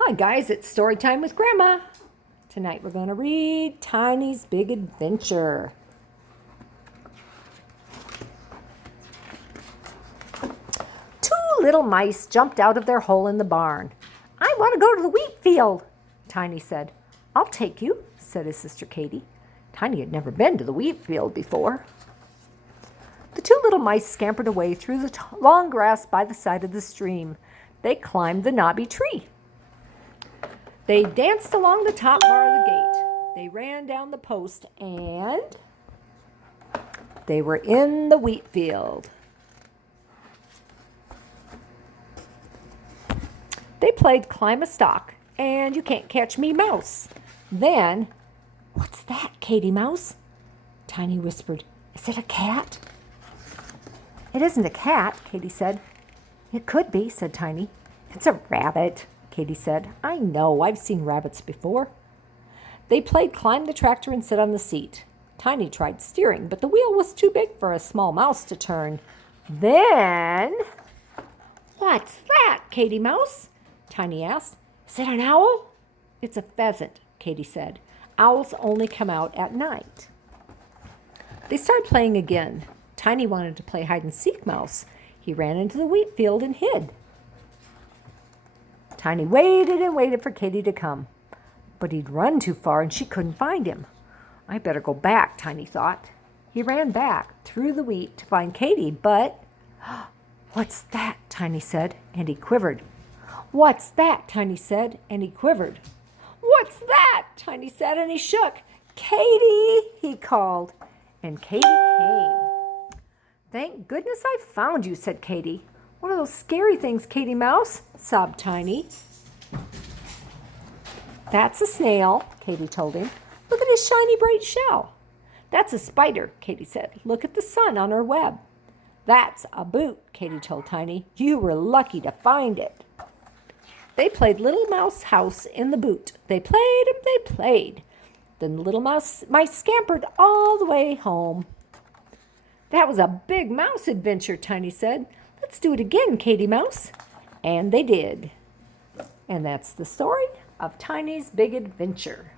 Hi guys, it's story time with Grandma. Tonight we're going to read Tiny's Big Adventure. Two little mice jumped out of their hole in the barn. I want to go to the wheat field, Tiny said. I'll take you, said his sister Katie. Tiny had never been to the wheat field before. The two little mice scampered away through the long grass by the side of the stream. They climbed the knobby tree. They danced along the top bar of the gate. They ran down the post and they were in the wheat field. They played climb a stalk and you can't catch me mouse. Then, what's that, Katie Mouse? Tiny whispered. Is it a cat? It isn't a cat, Katie said. It could be, said Tiny. It's a rabbit, Katie said. I know, I've seen rabbits before. They played climb the tractor and sit on the seat. Tiny tried steering, but the wheel was too big for a small mouse to turn. Then, what's that, Katie Mouse? Tiny asked. Is it an owl? It's a pheasant, Katie said. Owls only come out at night. They started playing again. Tiny wanted to play hide-and-seek mouse. He ran into the wheat field and hid. Tiny waited and waited for Katie to come, but he'd run too far and she couldn't find him. I better go back, Tiny thought. He ran back through the wheat to find Katie, but... What's that? Tiny said, and he quivered. What's that? Tiny said, and he quivered. What's that? Tiny said, and he shook. Katie, he called, and Katie came. Thank goodness I found you, said Katie. One of those scary things, Katie Mouse, sobbed Tiny. That's a snail, Katie told him. Look at his shiny bright shell. That's a spider, Katie said. Look at the sun on her web. That's a boot, Katie told Tiny. You were lucky to find it. They played Little Mouse House in the boot. They played and they played. Then the little mice scampered all the way home. That was a big mouse adventure, Tiny said. Let's do it again, Katie Mouse. And they did. And that's the story of Tiny's Big Adventure.